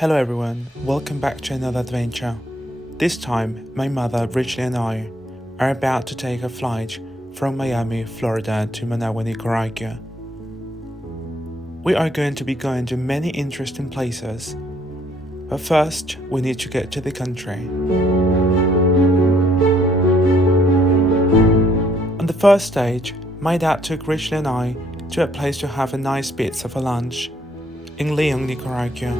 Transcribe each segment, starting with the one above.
Hello everyone, welcome back to another adventure. This time, my mother, Richie and I are about to take a flight from Miami, Florida to Managua, Nicaragua. We are going to be going to many interesting places, but first we need to get to the country. On the first stage, my dad took Richie and I to a place to have a nice pizza for lunch in Leon, Nicaragua.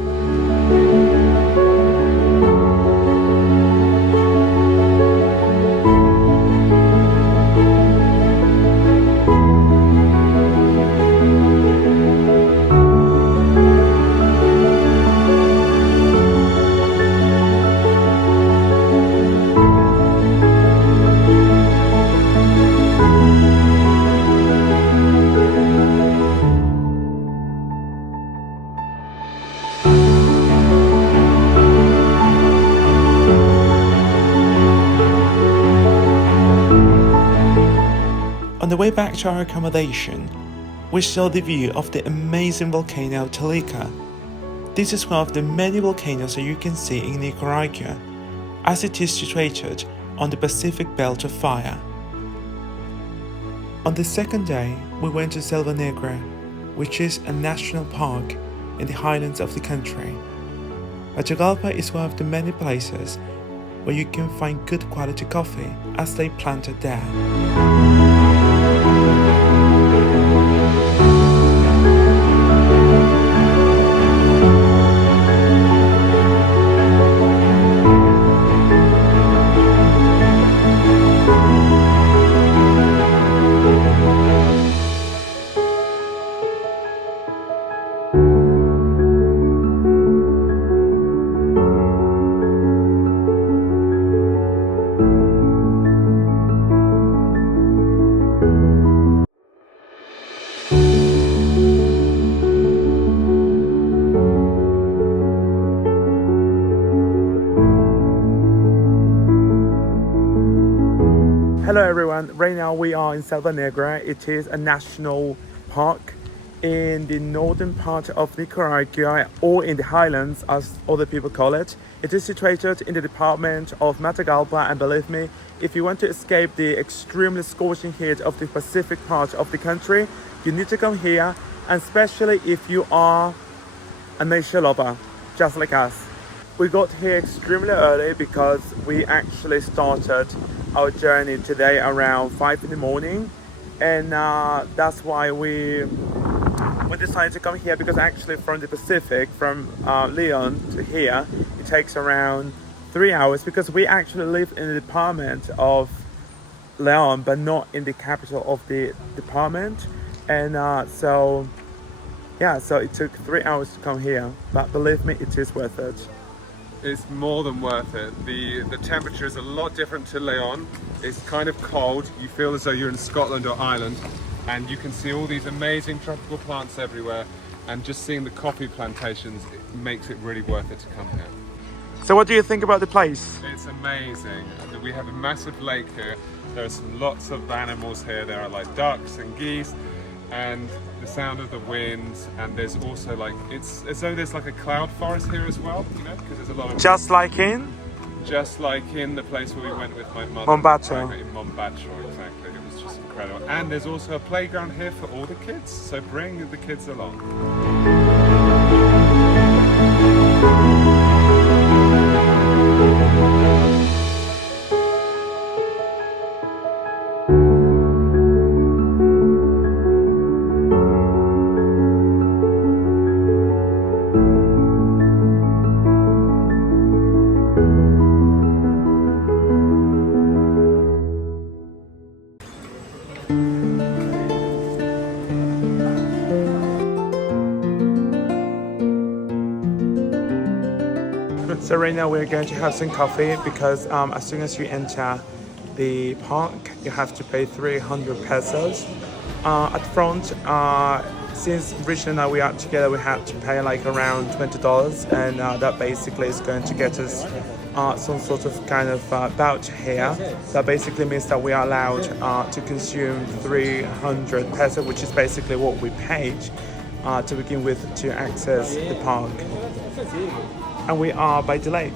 On the way back to our accommodation, we saw the view of the amazing volcano Tilica. This is one of the many volcanoes that you can see in Nicaragua, as it is situated on the Pacific Belt of Fire. On the second day, we went to Selva Negra, which is a national park in the highlands of the country. Matagalpa is one of the many places where you can find good quality coffee as they plant it there. Hello everyone, right now we are in Selva Negra. It is a national park in the northern part of Nicaragua, or in the Highlands as other people call it. It is situated in the department of Matagalpa, and believe me, if you want to escape the extremely scorching heat of the Pacific part of the country, you need to come here, and especially if you are a nature lover, just like us. We got here extremely early because we actually started our journey today around 5 in the morning, and that's why we decided to come here, because actually from the Pacific, from Leon to here, it takes around 3 hours, because we actually live in the department of Leon but not in the capital of the department, and so it took 3 hours to come here, but believe me, it is worth it. It's more than worth it. The temperature is a lot different to Leon. It's kind of cold. You feel as though you're in Scotland or Ireland, and you can see all these amazing tropical plants everywhere, and just seeing the coffee plantations, it makes it really worth it to come here. So what do you think about the place? It's amazing. We have a massive lake here. There's lots of animals here. There are like ducks and geese, and the sound of the wind, and there's also like, it's as though there's like a cloud forest here as well, you know, because there's a lot of... Just like in the place where we went with my mother. Mombacho. In Mombacho, exactly. It was just incredible. And there's also a playground here for all the kids, so bring the kids along. So right now we're going to have some coffee, because as soon as you enter the park, you have to pay 300 pesos. At front, since Rich and I, we are together, we had to pay like around $20, and that basically is going to get us some sort of kind of voucher here. That basically means that we are allowed to consume 300 pesos, which is basically what we paid to begin with to access the park. And we are by the lake.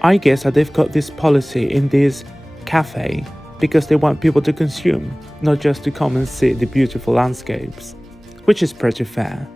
I guess that they've got this policy in this cafe because they want people to consume, not just to come and see the beautiful landscapes, which is pretty fair.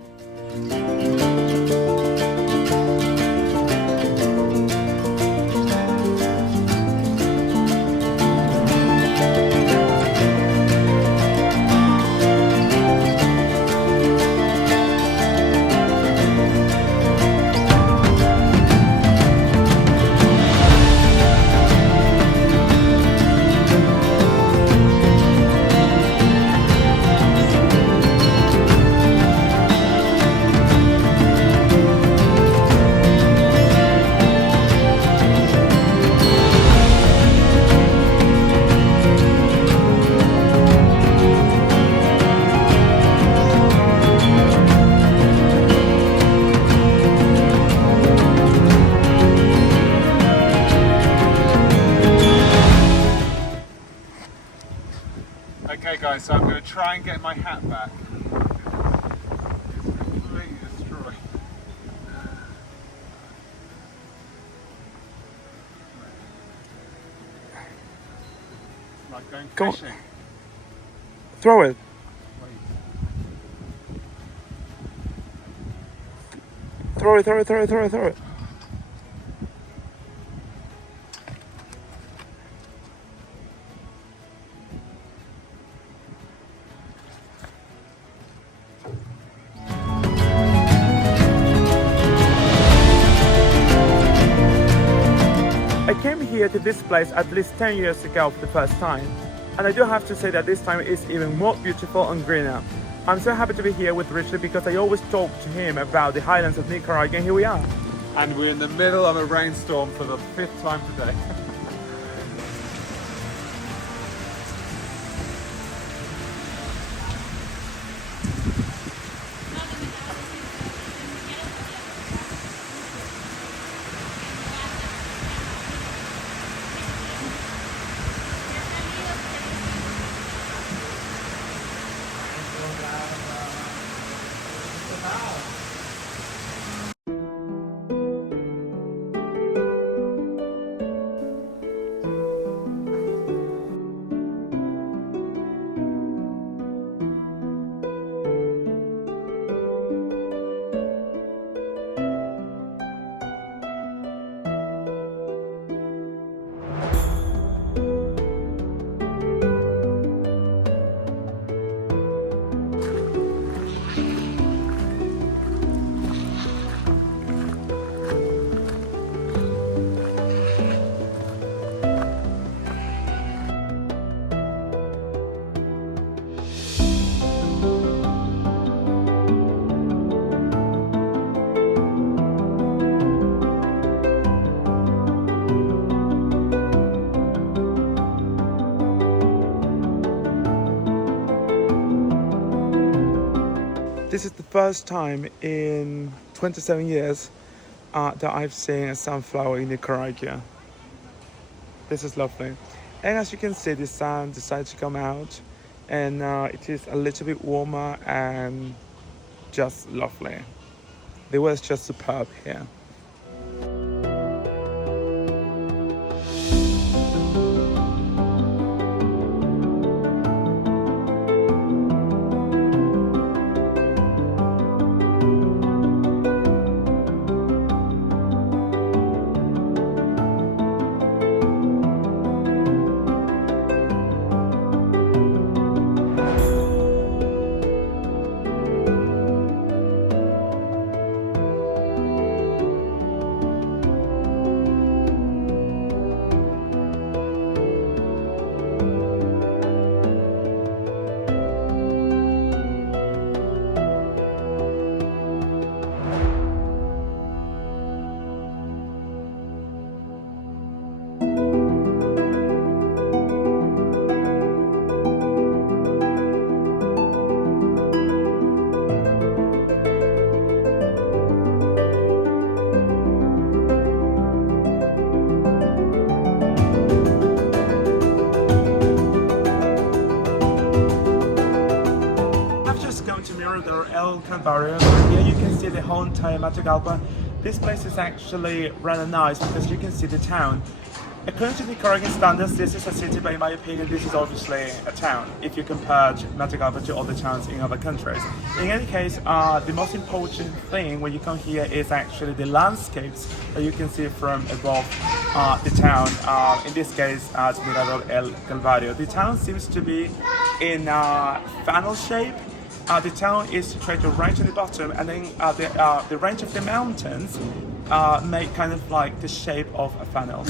Okay guys, so I'm going to try and get my hat back. It's completely destroyed. It's like going Go on. fishing. Throw it. Throw it, throw it, throw it, throw it, throw it. I came here to this place at least 10 years ago for the first time, and I do have to say that this time it's even more beautiful and greener. I'm so happy to be here with Richard because I always talk to him about the Highlands of Nicaragua, and here we are. And we're in the middle of a rainstorm for the 5th time today. This is the first time in 27 years that I've seen a sunflower in Nicaragua. This is lovely. And as you can see, the sun decided to come out, and it is a little bit warmer and just lovely. The weather is just superb here. called Calvario. Here you can see the whole entire Matagalpa. This place is actually rather nice because you can see the town. According to Nicaraguan standards, this is a city, but in my opinion, this is obviously a town if you compare Matagalpa to other towns in other countries. In any case, the most important thing when you come here is actually the landscapes that you can see from above the town. In this case, as Mirador El Calvario. The town seems to be in funnel shape. The town is situated right on the bottom, and then the range of the mountains make kind of like the shape of a funnel.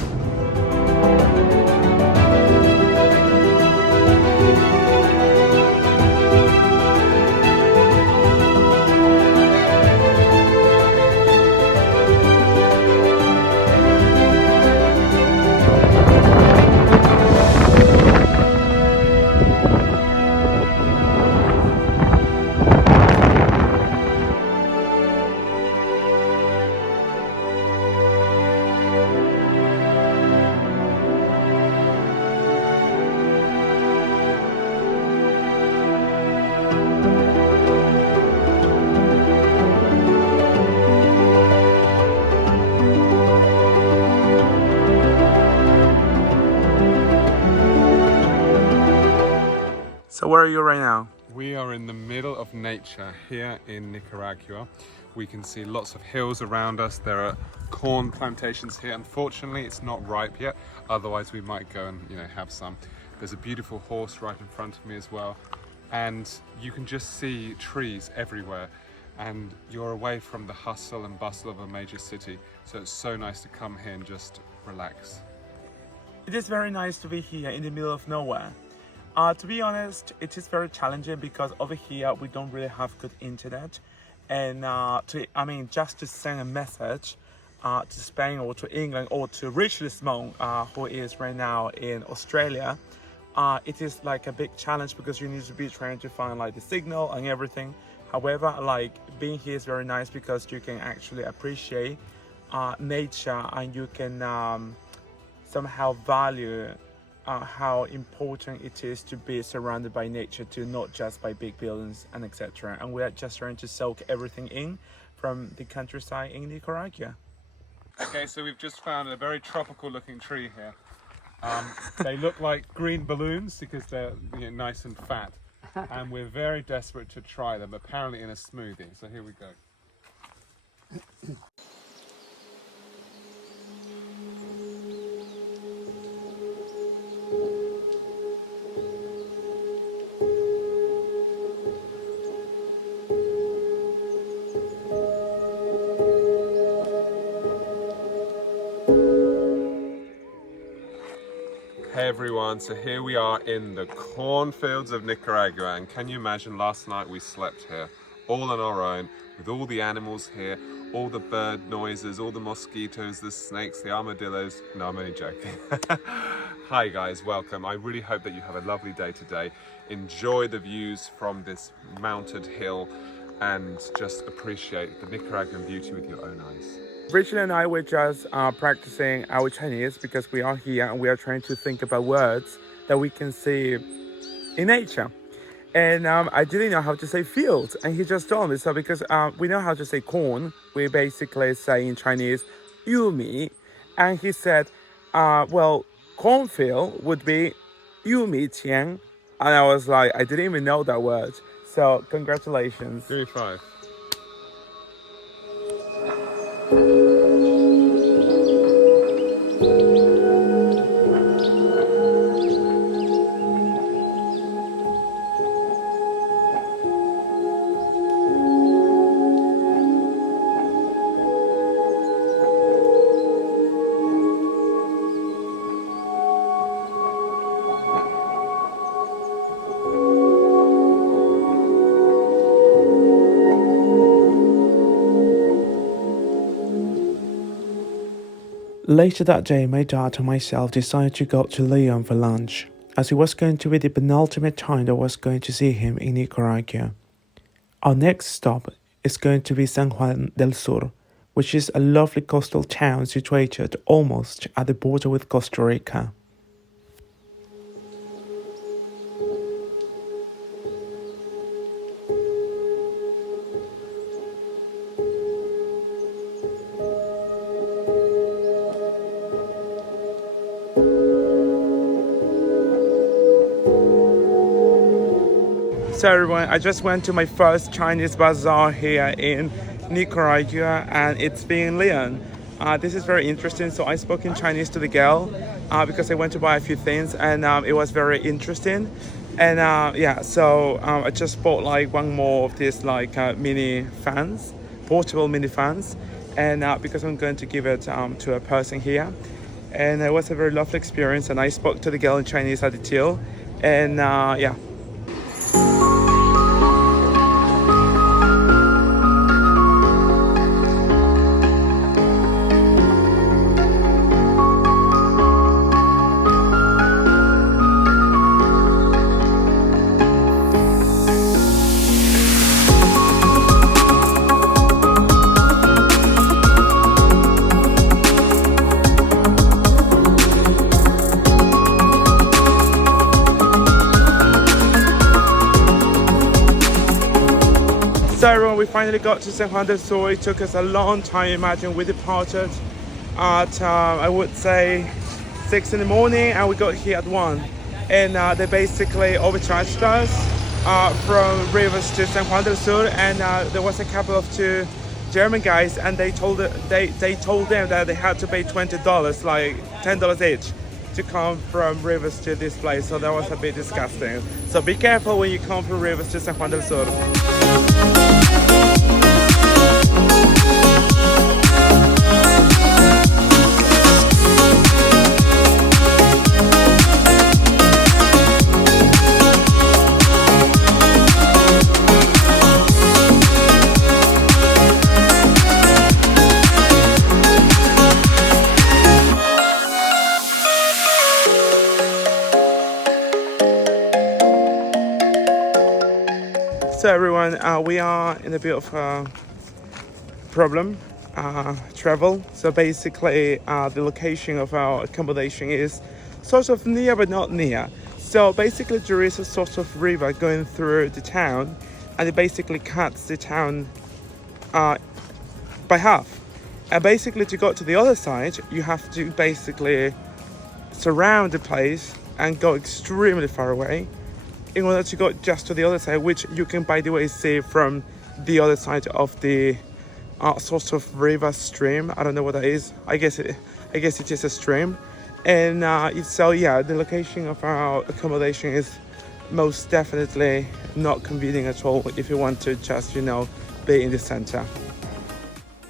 So where are you right now? We are in the middle of nature here in Nicaragua. We can see lots of hills around us. There are corn plantations here. Unfortunately, it's not ripe yet. Otherwise, we might go and have some. There's a beautiful horse right in front of me as well. And you can just see trees everywhere. And you're away from the hustle and bustle of a major city. So it's so nice to come here and just relax. It is very nice to be here in the middle of nowhere. To be honest, it is very challenging because over here we don't really have good internet, and just to send a message to Spain or to England or to Richard Simon, who is right now in Australia, it is like a big challenge because you need to be trying to find like the signal and everything. However, like being here is very nice because you can actually appreciate nature, and you can somehow value how important it is to be surrounded by nature, to not just by big buildings and etc. And we are just trying to soak everything in from the countryside in Nicaragua. Okay, so we've just found a very tropical looking tree here. They look like green balloons because they're nice and fat, and we're very desperate to try them, apparently in a smoothie. So here we go. Hey everyone, so here we are in the cornfields of Nicaragua, and can you imagine last night we slept here all on our own with all the animals here, all the bird noises, all the mosquitoes, the snakes, the armadillos. No, I'm only joking. Hi guys, welcome. I really hope that you have a lovely day today. Enjoy the views from this mounted hill and just appreciate the Nicaraguan beauty with your own eyes. Richard and I were just practicing our Chinese because we are here and we are trying to think about words that we can see in nature. And I didn't know how to say field, and he just told me. So because we know how to say corn, we basically say in Chinese, yumi. And he said, well, cornfield would be yumi qian. And I was like, I didn't even know that word. So congratulations. Give me 5. Later that day, my dad and myself decided to go to Leon for lunch, as it was going to be the penultimate time that I was going to see him in Nicaragua. Our next stop is going to be San Juan del Sur, which is a lovely coastal town situated almost at the border with Costa Rica. So everyone, I just went to my first Chinese bazaar here in Nicaragua, and it's been in Leon. This is very interesting. So I spoke in Chinese to the girl because I went to buy a few things, and it was very interesting. And yeah, so I just bought like one more of these like mini fans, portable mini fans, and because I'm going to give it to a person here. And it was a very lovely experience, and I spoke to the girl in Chinese at the till, and yeah. So everyone, we finally got to San Juan del Sur. It took us a long time. Imagine we departed at I would say 6 in the morning, and we got here at 1. And they basically overcharged us from Rivers to San Juan del Sur. And there was a couple of two German guys, and they told them that they had to pay $20, like $10 each, to come from Rivers to this place. So that was a bit disgusting. So be careful when you come from Rivers to San Juan del Sur. So everyone, we are in a bit of a problem, travel. So basically, the location of our accommodation is sort of near but not near. So basically, there is a sort of river going through the town, and it basically cuts the town by half. And basically, to go to the other side, you have to basically surround the place and go extremely far away in order to go just to the other side, which you can, by the way, see from the other side of the sort of river stream. I don't know what that is. I guess it is a stream. And so yeah, the location of our accommodation is most definitely not convenient at all if you want to just, be in the center.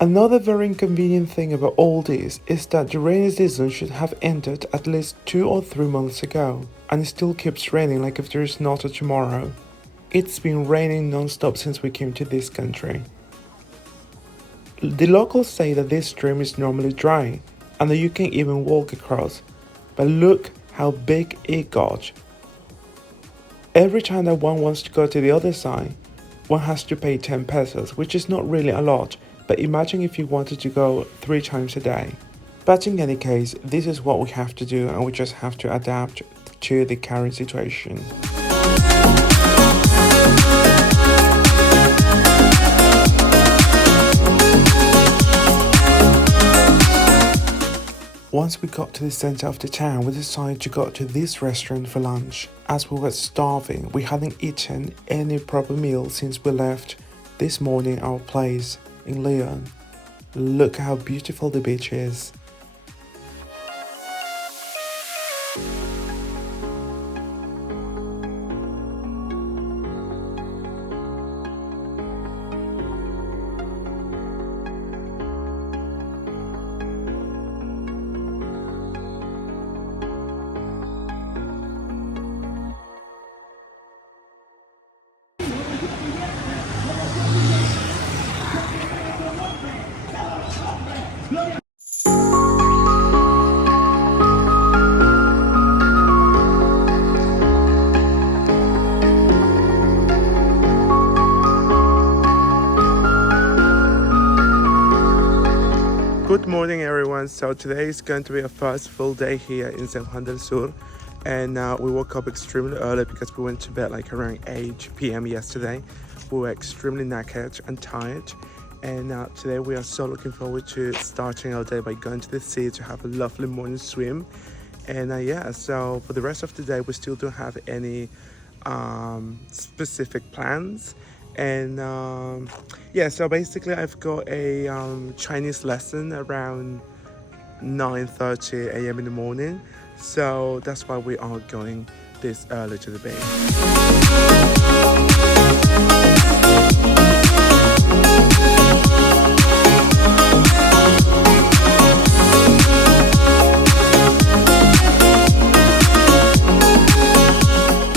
Another very inconvenient thing about all this is that the rainy season should have ended at least 2 or 3 months ago, and it still keeps raining like if there is not a tomorrow. It's been raining non-stop since we came to this country. The locals say that this stream is normally dry and that you can even walk across, but look how big it got. Every time that one wants to go to the other side, one has to pay 10 pesos, which is not really a lot. But imagine if you wanted to go 3 times a day. But in any case, this is what we have to do, and we just have to adapt to the current situation. Once we got to the center of the town, we decided to go to this restaurant for lunch. As we were starving, we hadn't eaten any proper meal since we left this morning our place in Leon. Look how beautiful the beach is. Good morning everyone. So today is going to be our first full day here in San Juan del Sur, and we woke up extremely early because we went to bed like around 8 p.m. yesterday. We were extremely knackered and tired, and today we are so looking forward to starting our day by going to the sea to have a lovely morning swim. And yeah, so for the rest of the day we still don't have any specific plans. And yeah, so basically I've got a Chinese lesson around 9:30 a.m. in the morning, so that's why we are going this early to the beach.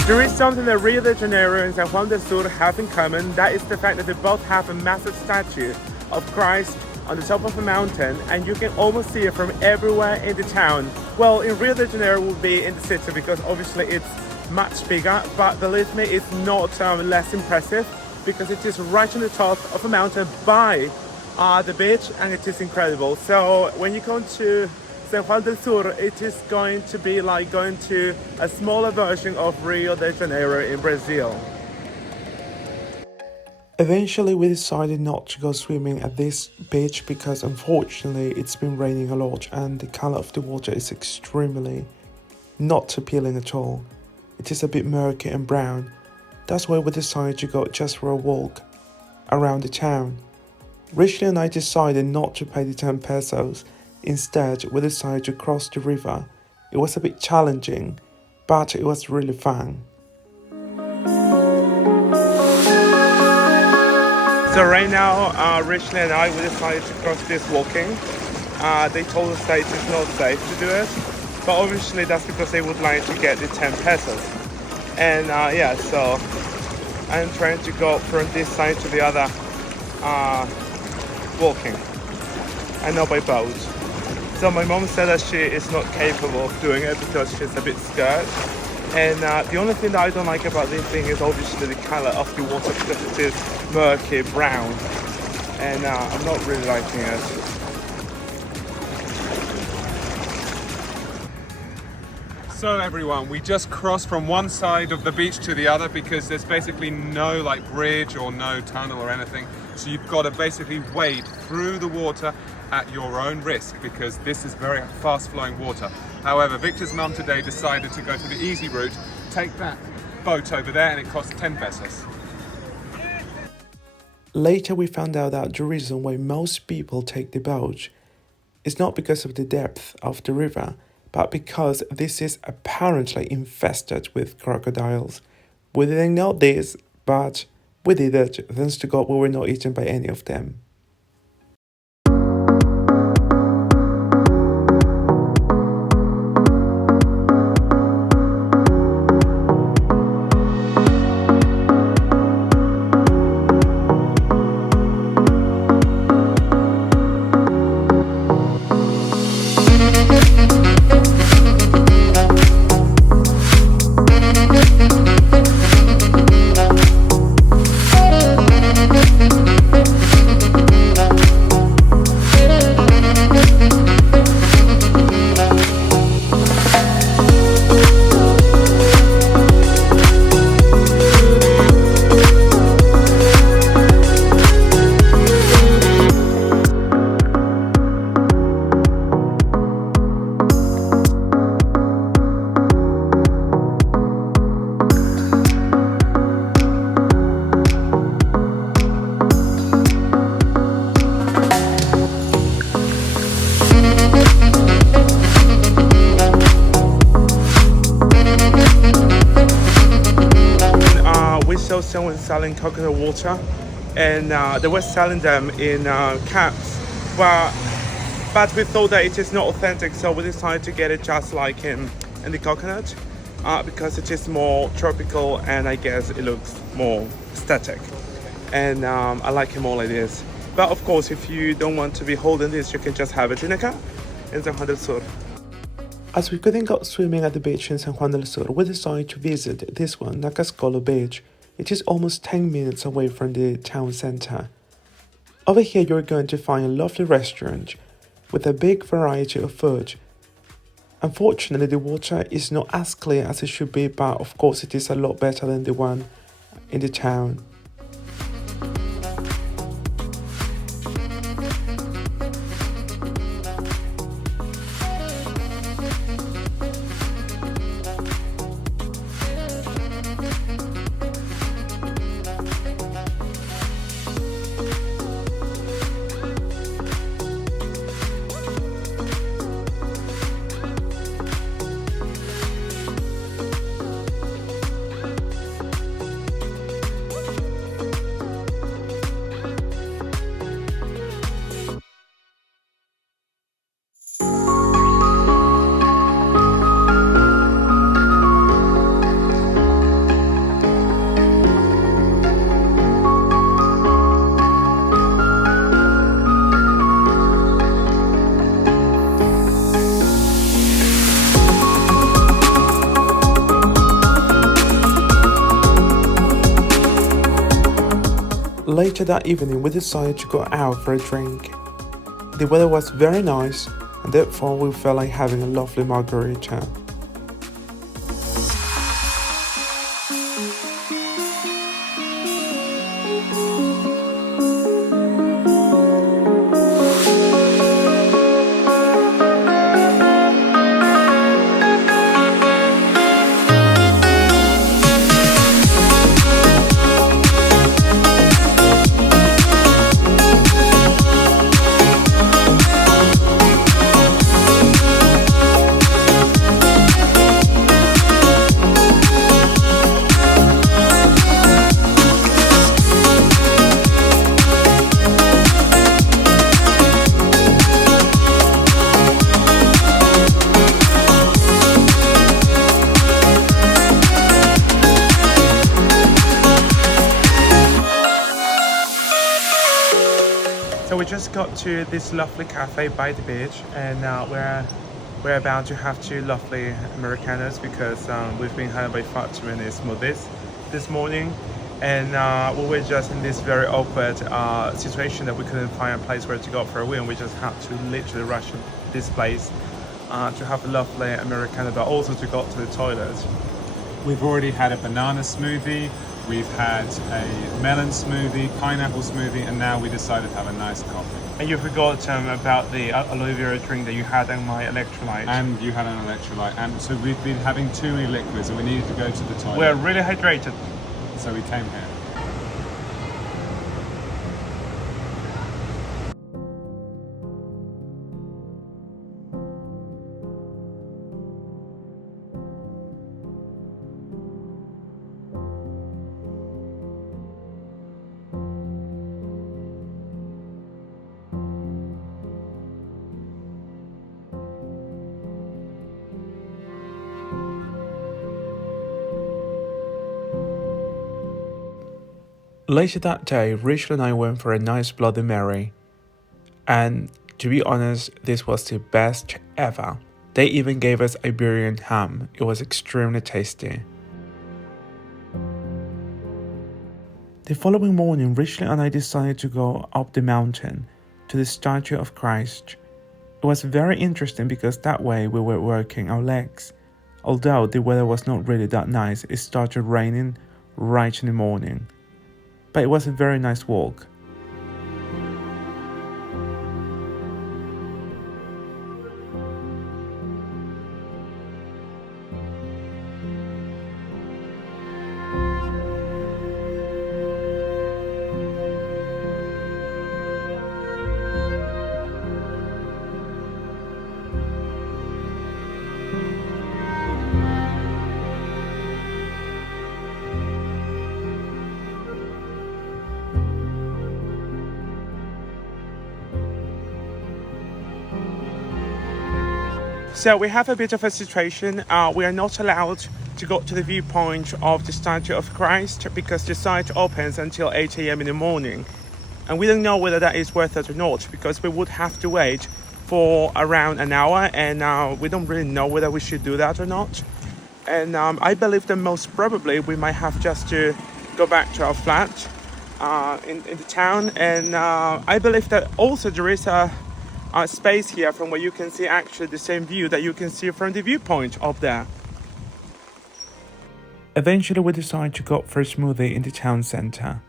There is something that Rio de Janeiro and San Juan del Sur have in common. That is the fact that they both have a massive statue of Christ on the top of a mountain, and you can almost see it from everywhere in the town. Well, in Rio de Janeiro will be in the city because obviously it's much bigger, but believe me, it's not less impressive because it is right on the top of a mountain by the beach, and it is incredible. So when you come to San Juan del Sur, it is going to be like going to a smaller version of Rio de Janeiro in Brazil. Eventually we decided not to go swimming at this beach because unfortunately it's been raining a lot and the color of the water is extremely not appealing at all. It is a bit murky and brown. That's why we decided to go just for a walk around the town. Richie and I decided not to pay the 10 pesos. Instead, we decided to cross the river. It was a bit challenging, but it was really fun. So right now, Richie and I, we decided to cross this walking. They told us that it is not safe to do it, but obviously that's because they would like to get the 10 pesos. And yeah, so I'm trying to go from this side to the other walking, and not by boat. So my mom said that she is not capable of doing it because she's a bit scared. And the only thing that I don't like about this thing is obviously the color of the water because it is murky brown. And I'm not really liking it. So everyone, we just crossed from one side of the beach to the other because there's basically no like bridge or no tunnel or anything. So you've got to basically wade through the water at your own risk because this is very fast flowing water. However, Victor's mum today decided to go for the easy route, take that boat over there, and it costs 10 pesos. Later we found out that the reason why most people take the boat is not because of the depth of the river, but because this is apparently infested with crocodiles. We didn't know this, but we did it. Thanks to God we were not eaten by any of them. Saw someone selling coconut water, and they were selling them in caps, but we thought that it is not authentic, so we decided to get it just like in the coconut because it is more tropical and I guess it looks more aesthetic, and I like it more like this. But of course, if you don't want to be holding this, you can just have it in a cup in San Juan del Sur. As we couldn't go swimming at the beach in San Juan del Sur, we decided to visit this one, Nacascolo Beach. It is almost 10 minutes away from the town center. Over here you're going to find a lovely restaurant with a big variety of food. Unfortunately, the water is not as clear as it should be, but of course it is a lot better than the one in the town. Later that evening, we decided to go out for a drink. The weather was very nice, and therefore we felt like having a lovely margarita. So we just got to this lovely cafe by the beach, and we're about to have two lovely Americanos because we've been having by far too many smoothies this morning, and we were just in this very awkward situation that we couldn't find a place where to go for a wee, and we just had to literally rush to this place to have a lovely Americano, but also to go to the toilet. We've already had a banana smoothie, we've had a melon smoothie, pineapple smoothie, and now we decided to have a nice coffee. And you forgot about the aloe vera drink that you had and my electrolyte. And you had an electrolyte, and so we've been having too many liquids and we needed to go to the toilet. We're really hydrated. So we came here. Later that day, Rachel and I went for a nice Bloody Mary. And to be honest, this was the best ever. They even gave us Iberian ham. It was extremely tasty. The following morning, Rachel and I decided to go up the mountain to the statue of Christ. It was very interesting because that way we were working our legs. Although the weather was not really that nice, it started raining right in the morning. But it was a very nice walk. So we have a bit of a situation. We are not allowed to go to the viewpoint of the statue of Christ because the site opens until 8 a.m. in the morning. And we don't know whether that is worth it or not because we would have to wait for around an hour, and we don't really know whether we should do that or not. And I believe that most probably we might have just to go back to our flat in the town. And I believe that also there is a space here from where you can see actually the same view that you can see from the viewpoint up there. Eventually we decided to go for a smoothie in the town center.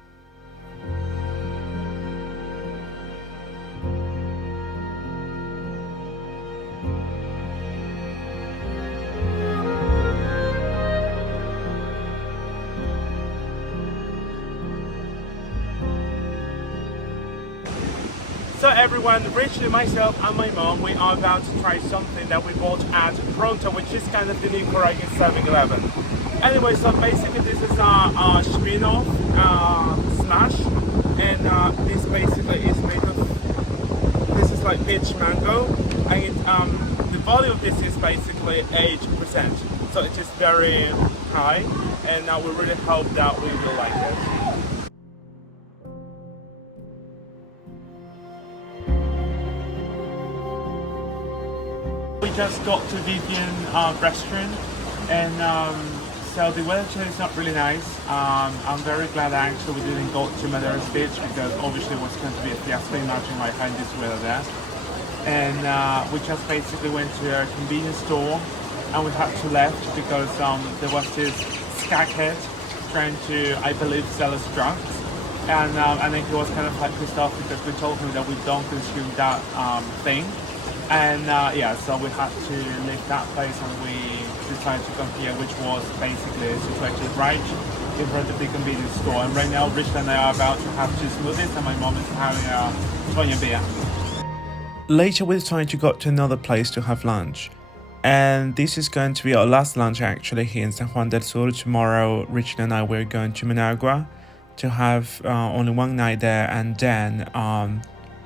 So everyone, Rachel, myself and my mom, we are about to try something that we bought at Pronto, which is kind of the Nicaraguan 7-Eleven. Anyway, so basically this is a spin-off smash, and this basically is made of, this is like peach mango, and the volume of this is basically 8%, so it is very high, and we really hope that we will like it. We just got to Vivian restaurant, and So the weather today is not really nice. I'm very glad actually we didn't go to Madeira Beach because obviously it was going to be a fiasco. Imagine like having this weather there. And we just basically went to a convenience store and we had to left because there was this skaghead trying to, I believe, sell us drugs. And then he was kind of like pissed off because we told him that we don't consume that thing. And yeah, so we had to leave that place and we decided to come here, which was basically situated right in front of the convenience store. And right now, Richard and I are about to have two smoothies and my mom is having a Tonya beer. Later, we're trying to go to another place to have lunch. And this is going to be our last lunch actually here in San Juan del Sur. Tomorrow, Richard and I, we're going to Managua to have only one night there. And then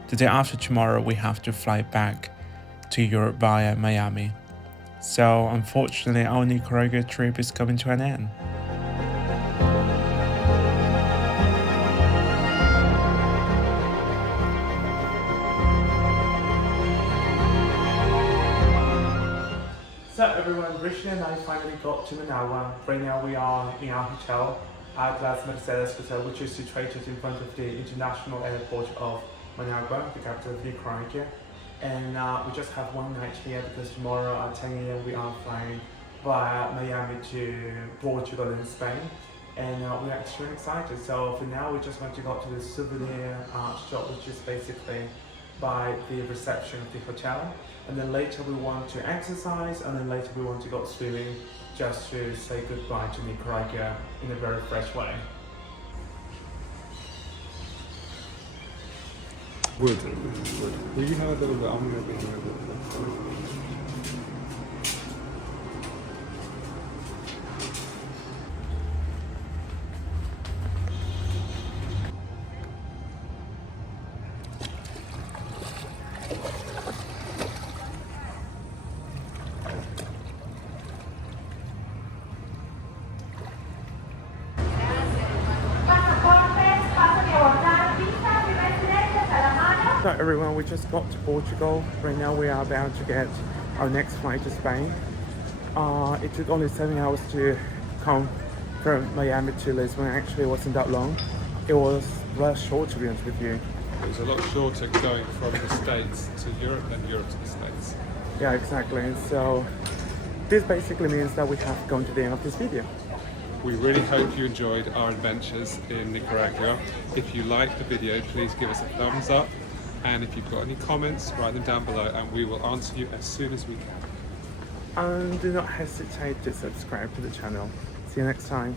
the day after tomorrow, we have to fly back to Europe via Miami. So unfortunately, our Nicaragua trip is coming to an end. So everyone, Richard and I finally got to Managua. Right now we are in our hotel at Las Mercedes Hotel, which is situated in front of the international airport of Managua, the capital of Nicaragua. And we just have one night here because tomorrow at 10 a.m. we are flying via Miami to Portugal and Spain. And we are extremely excited. So for now, we just want to go to the souvenir shop, which is basically by the reception of the hotel. And then later we want to exercise, and then later we want to go swimming just to say goodbye to Nicaragua in a very fresh way. Wood. Will you have a little bit? I'm going to be a little bit. So everyone, we just got to Portugal. Right now we are about to get our next flight to Spain. It took only 7 hours to come from Miami to Lisbon. Actually, it wasn't that long. It was less short, to be honest with you. It was a lot shorter going from the States to Europe than Europe to the States. Yeah, exactly. So this basically means that we have gone to the end of this video. We really hope you enjoyed our adventures in Nicaragua. If you liked the video, please give us a thumbs up. And if you've got any comments, write them down below and we will answer you as soon as we can. And do not hesitate to subscribe to the channel. See you next time.